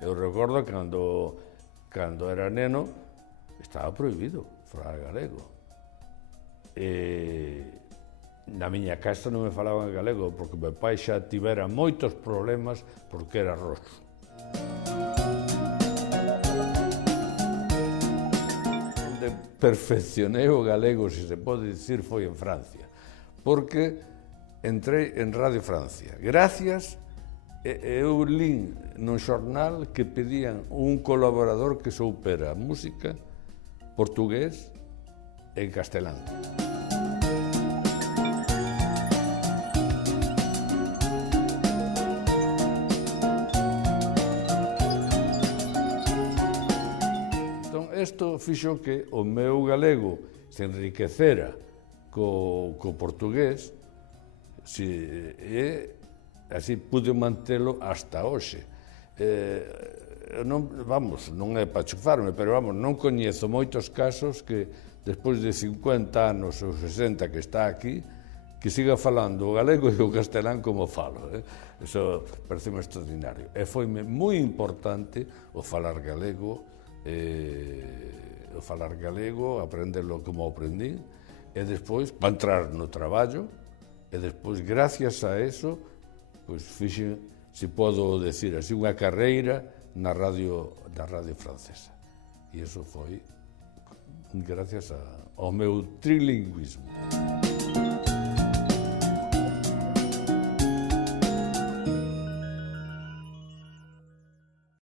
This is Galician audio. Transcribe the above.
Eu recordo cando era neno estaba prohibido falar galego. Na miña casa non me falaban galego porque meu pai xa tivera moitos problemas porque era roxo. Onde perfeccionei o galego, se se pode dicir, foi en Francia, porque entrei en Radio Francia. Gracias, eu lín nun xornal que pedían un colaborador que soupera música, portugués e castelán. Entón, isto fixo que o meu galego se enriquecera co portugués e así pude mantelo hasta hoxe. Non é para chufarme, pero non coñezo moitos casos que despois de 50 anos ou 60 que está aquí, que siga falando o galego e o castelán como falo. Iso pareceme extraordinario. E foime moi importante o falar galego, aprendelo como aprendín, e despois, para entrar no traballo, e despois, gracias a eso, pois fixen, se podo decir así, unha carreira na radio francesa. E iso foi gracias ao meu trilingüismo.